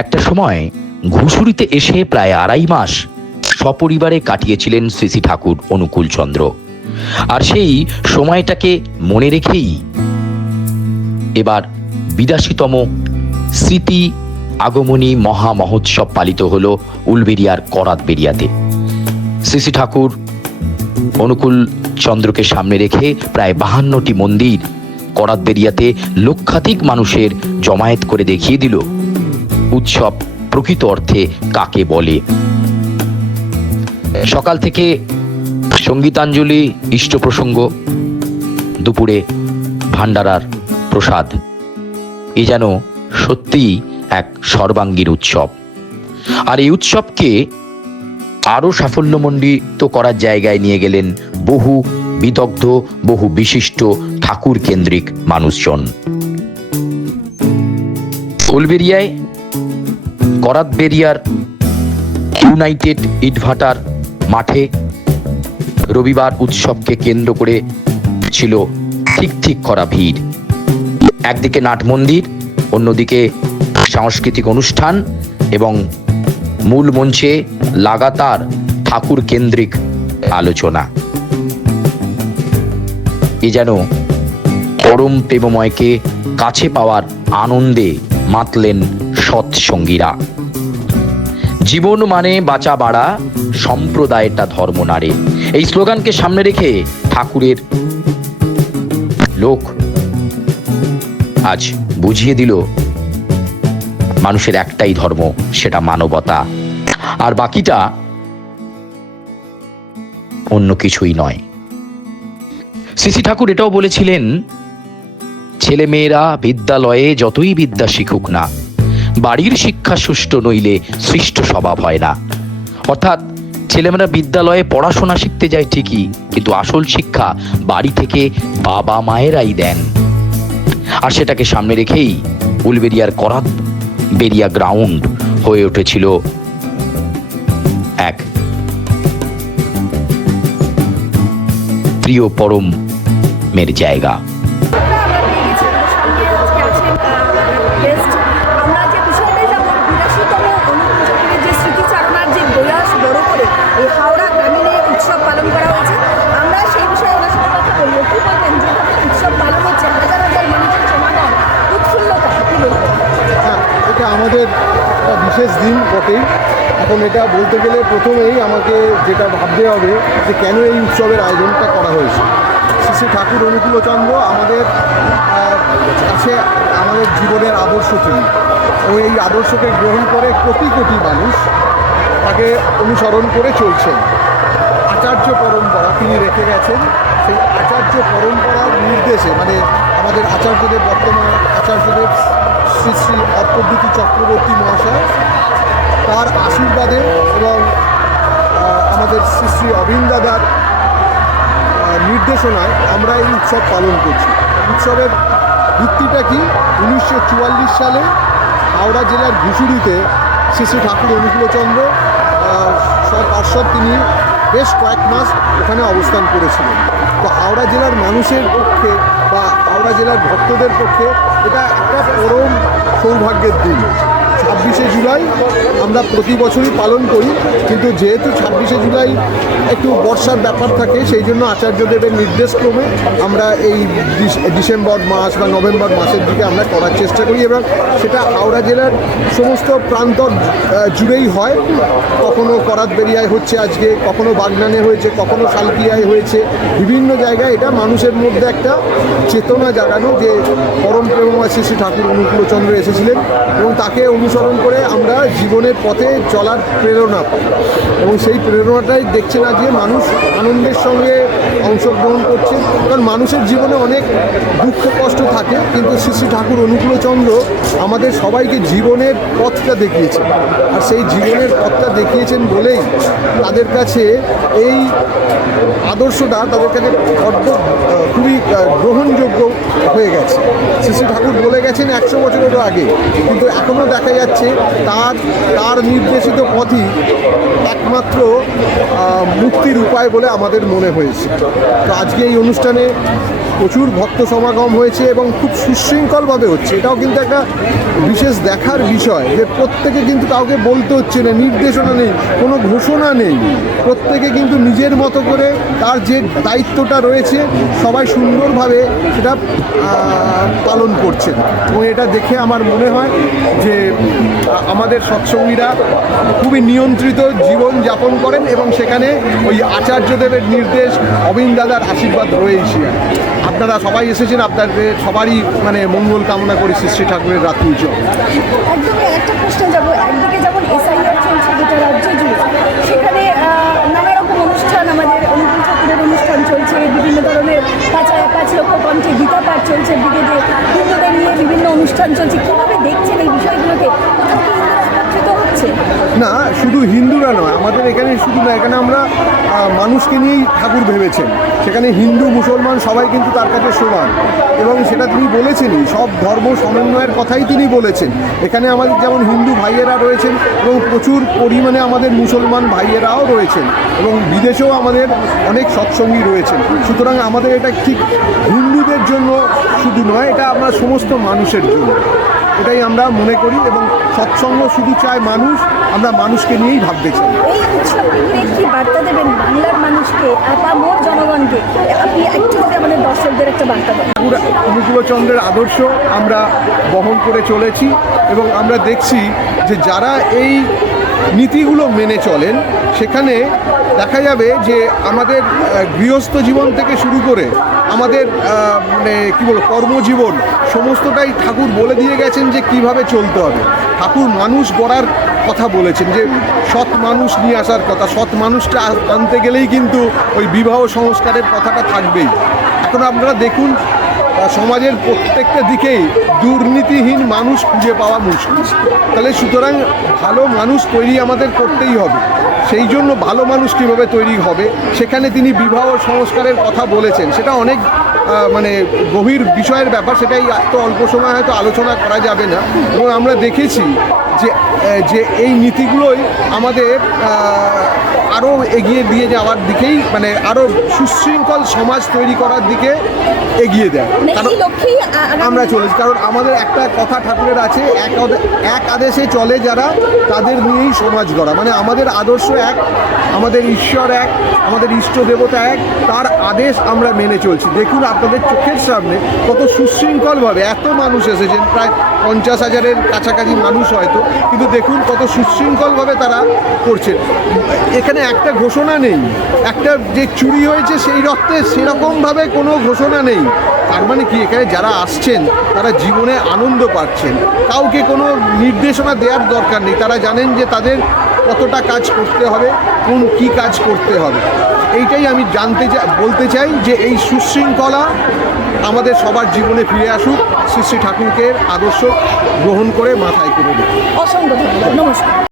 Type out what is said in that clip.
একটা সময় ঘুষুরিতে এসে প্রায় 2.5 মাস সপরিবারে কাটিয়েছিলেন শ্রী শ্রী ঠাকুর অনুকূলচন্দ্র। আর সেই সময়টাকে মনে রেখেই এবার 82তম স্মৃতি আগমনী মহা মহোৎসব পালিত হল উলবেড়িয়ার করাতবেড়িয়াতে। শ্রী শ্রী ঠাকুর অনুকূল চন্দ্রকে সামনে রেখে প্রায় 52টি মন্দির করাতবেড়িয়াতে লক্ষাধিক মানুষের জমায়েত করে দেখিয়ে দিল উৎসব প্রকৃত অর্থে কাকে বলে। সকাল থেকে সঙ্গীতাঞ্জলি, ইষ্ট প্রসঙ্গ, দুপুরে ভান্ডারার প্রসাদ, এ যেন সত্যিই এক সর্বাঙ্গীর উৎসব। আর এই উৎসবকে আরো সাফল্যমণ্ডিত করার জায়গায় নিয়ে গেলেন বহু বিদগ্ধ, বহু বিশিষ্ট ঠাকুর কেন্দ্রিক মানুষজন। উলবেড়িয়ায় করাতবেড়িয়ার ইউনাইটেড ইটভাটার মাঠে রবিবার উৎসবকে কেন্দ্র করে ছিল ঠিক করা ভিড়। একদিকে নাট মন্দির, অন্যদিকে সাংস্কৃতিক অনুষ্ঠান এবং মূল মঞ্চে লাগাতার ঠাকুর কেন্দ্রিক আলোচনা। এ যেন পরম প্রেমময়কে কাছে পাওয়ার আনন্দে মাতলেন সৎসঙ্গীরা। জীবন মানে বাঁচা বাড়া, সম্প্রদায়টা ধর্ম নারে, এই স্লোগানকে সামনে রেখে ঠাকুরের লোক আজ বুঝিয়ে দিল মানুষের একটাই ধর্ম, সেটা মানবতা, আর বাকিটা অন্য কিছুই নয়। শ্রী শ্রী ঠাকুর এটাও বলেছিলেন, ছেলে মেয়েরা বিদ্যালয়ে যতই বিদ্যা শিখুক না, বাড়ির শিক্ষা সুষ্ঠু নইলে সৃষ্ট স্বভাব হয় না। অর্থাৎ ছেলেমেয়েরা বিদ্যালয়ে পড়াশোনা শিখতে যায় ঠিকই, কিন্তু আসল শিক্ষা বাড়ি থেকে বাবা মায়েরাই দেন। আর সেটাকে সামনে রেখেই উলবেড়িয়ার করাতবেড়িয়া গ্রাউন্ড হয়ে উঠেছিল এক প্রিয় পরমের জায়গা। আমাদের একটা বিশেষ দিন বটেই। এখন এটা বলতে গেলে প্রথমেই আমাকে যেটা ভাবতে হবে যে কেন এই উৎসবের আয়োজনটা করা হয়েছে। শ্রী শ্রী ঠাকুর অনুকূলচন্দ্র আমাদের কাছে আমাদের জীবনের আদর্শ তিনি, এবং এই আদর্শকে গ্রহণ করে কোটি কোটি মানুষ তাকে অনুসরণ করে চলছেন। আচার্য পরম্পরা তিনি রেখে গেছেন, সেই আচার্য পরম্পরার নির্দেশে মানে আমাদের আচার্যদের, বর্তমান আচার্যদের শ্রী শ্রী অপ্রদ্যুতি চক্রবর্তী মহাশয়, তার আশীর্বাদে এবং আমাদের শ্রী শ্রী অবিন দাদার নির্দেশনায় আমরা এই উৎসব পালন করছি। উৎসবের ভিত্তিটা কি? 1944 সালে হাওড়া জেলার ঘুষুরিতে শ্রী শ্রী ঠাকুর অনুকূলচন্দ্র পার্ষদ তিনি বেশ কয়েক মাস ওখানে অবস্থান করেছিলেন। তো হাওড়া জেলার মানুষের পক্ষে বা হাওড়া জেলার ভক্তদের পক্ষে এটা একটা পরম সৌভাগ্যের দিন। 26শে জুলাই আমরা প্রতি বছরই পালন করি, কিন্তু যেহেতু 26শে জুলাই একটু বর্ষার ব্যাপার থাকে, সেই জন্য আচার্যদেবের নির্দেশক্রমে আমরা এই ডিসেম্বর মাস বা নভেম্বর মাসের দিকে আমরা করার চেষ্টা করি, এবং সেটা হাওড়া জেলার সমস্ত প্রান্ত জুড়েই হয়। কখনো করাতবেড়িয়ায় হচ্ছে আজকে, কখনো বাগনানে হয়েছে, কখনো শালকিয়ায় হয়েছে। বিভিন্ন জায়গায় এটা মানুষের মধ্যে একটা চেতনা জাগানো যে পরম প্রেমময় শ্রী শ্রী ঠাকুর অনুকূলচন্দ্র এসেছিলেন, এবং তাকে অনুসরণ করে আমরা জীবনের পথে চলার প্রেরণা পাই। এবং সেই প্রেরণাটাই দেখছেন আজকে মানুষ আনন্দের সঙ্গে অংশগ্রহণ করছে, কারণ মানুষের জীবনে অনেক দুঃখ কষ্ট থাকে, কিন্তু শ্রী শ্রী ঠাকুর অনুকূলচন্দ্র আমাদের সবাইকে জীবনের পথটা দেখিয়েছেন। আর সেই জীবনের পথটা দেখিয়েছেন বলেই তাদের কাছে এই আদর্শটা তাদের কাছে খুবই গ্রহণযোগ্য হয়ে গেছে। শ্রী শ্রী ঠাকুর বলে গেছেন 100 বছরেরও আগে, কিন্তু এখনও দেখা যাচ্ছে তার নির্দেশিত পথই একমাত্র মুক্তির উপায় বলে আমাদের মনে হয়েছে। তো আজকে এই অনুষ্ঠানে প্রচুর ভক্ত সমাগম হয়েছে এবং খুব সুশৃঙ্খলভাবে হচ্ছে। এটাও কিন্তু একটা বিশেষ দেখার বিষয় যে প্রত্যেকে কিন্তু কাউকে বলতে হচ্ছে না, নির্দেশনা নেই, কোনো ঘোষণা নেই, প্রত্যেকে কিন্তু নিজের মতো করে তার যে দায়িত্বটা রয়েছে সবাই সুন্দরভাবে সেটা পালন করছেন। এবং এটা দেখে আমার মনে হয় যে আমাদের সৎসঙ্গীরা খুবই নিয়ন্ত্রিত জীবন যাপন করেন এবং সেখানে ওই আচার্যদেবের নির্দেশ, অবিন দাদার আশীর্বাদ রয়েছে। আপনারা সবাই এসেছেন, আপনাদের সবারই মানে মঙ্গল কামনা করি শ্রী শ্রী ঠাকুরের রাত্রি উৎসব। একদমই একটা প্রশ্ন যাব, একদিকে যেমন এসআইআর চলছে গোটা রাজ্য জুড়ে, সেখানে নানা রকম অনুষ্ঠান, আমাদের অনুকূল ঠাকুরের অনুষ্ঠান চলছে, বিভিন্ন ধরনের 5 লক্ষ কণ্ঠে গীতা পাঠ চলছে, ব্রিগেডে হিন্দুদের নিয়ে বিভিন্ন অনুষ্ঠান চলছে। কীভাবে দেখছেন এই বিষয়গুলোকে? কোথাও কি হিন্দুরা একত্রিত হচ্ছে? না, শুধু হিন্দুরা নয়, আমাদের এখানে শুধু না, এখানে আমরা মানুষকে নিয়েই ঠাকুর ভেবেছেন। সেখানে হিন্দু মুসলমান সবাই কিন্তু তার কাছে সমান এবং সেটা তিনি বলেছেনই, সব ধর্ম সমন্বয়ের কথাই তিনি বলেছেন। এখানে আমাদের যেমন হিন্দু ভাইয়েরা রয়েছেন এবং প্রচুর পরিমাণে আমাদের মুসলমান ভাইয়েরাও রয়েছেন এবং বিদেশেও আমাদের অনেক সৎসঙ্গী রয়েছেন। সুতরাং আমাদের এটা ঠিক হিন্দুদের জন্য শুধু নয়, এটা আমরা সমস্ত মানুষের জন্য, এটাই আমরা মনে করি। এবং সৎসঙ্গ শুধু চায় মানুষ, আমরা মানুষকে নিয়েই ভাবতে চাই। এই উৎসব ঘিরে কি বার্তা দেবেন বাংলার মানুষকে, আপামর জনগণকে? আপনি একটু যদি আমাদের দর্শকদের একটা বার্তা দেন। অনুকূলচন্দ্রের আদর্শ আমরা বহন করে চলেছি এবং আমরা দেখছি যে যারা এই নীতিগুলো মেনে চলেন সেখানে দেখা যাবে যে আমাদের গৃহস্থ জীবন থেকে শুরু করে আমাদের মানে কী বলবো কর্মজীবন সমস্তটাই ঠাকুর বলে দিয়ে গেছেন যে কিভাবে চলতে হবে। ঠাকুর মানুষ গড়ার কথা বলেছেন, যে সৎ মানুষ নিয়ে আসার কথা। সৎ মানুষটা আনতে গেলেই কিন্তু ওই বিবাহ সংস্কারের কথাটা থাকবেই। এখন আপনারা দেখুন সমাজের প্রত্যেকটা দিকেই দুর্নীতিহীন মানুষ খুঁজে পাওয়া মুশকিল। তাহলে সুতরাং ভালো মানুষ তৈরি আমাদের করতেই হবে। সেই জন্য ভালো মানুষ কীভাবে তৈরি হবে সেখানে তিনি বিবাহ সংস্কারের কথা বলেছেন। সেটা অনেক মানে গভীর বিষয়ের ব্যাপার, সেটাই এত অল্প সময় হয়তো আলোচনা করা যাবে না। এবং আমরা দেখেছি যে এই নীতিগুলোই আমাদের আরও এগিয়ে দিয়ে যাওয়ার দিকেই, মানে আরও সুশৃঙ্খল সমাজ তৈরি করার দিকে এগিয়ে দেয়। কারণ আমরা চলেছি, কারণ আমাদের একটা কথা ঠাকুরের আছে, এক আদেশে চলে যারা তাদের নিয়েই সমাজ গড়া। মানে আমাদের আদর্শ এক, আমাদের ঈশ্বর এক, আমাদের ইষ্ট দেবতা এক, তার আদেশ আমরা মেনে চলছি। দেখুন আপনাদের চোখের সামনে কত সুশৃঙ্খলভাবে এত মানুষ এসেছেন, প্রায় 50,000-এর কাছাকাছি মানুষ হয়তো, কিন্তু দেখুন কত সুশৃঙ্খলভাবে তারা করছেন। এখানে একটা ঘোষণা নেই, একটা যে চুরি হয়েছে সেই রক্তে সেরকমভাবে কোনো ঘোষণা নেই। তার মানে কি, এখানে যারা আসছেন তারা জীবনে আনন্দ পাচ্ছেন, কাউকে কোনো নির্দেশনা দেওয়ার দরকার নেই। তারা জানেন যে তাদের কতটা কাজ করতে হবে, কী কাজ করতে হবে। এইটাই আমি বলতে চাই যে এই সুশৃঙ্খলা আমাদের সবার জীবনে ফিরে আসুক, শ্রী শ্রী ঠাকুরকে আদর্শ গ্রহণ করে মাথায় করে দিই। অসংখ্য ধন্যবাদ, নমস্কার।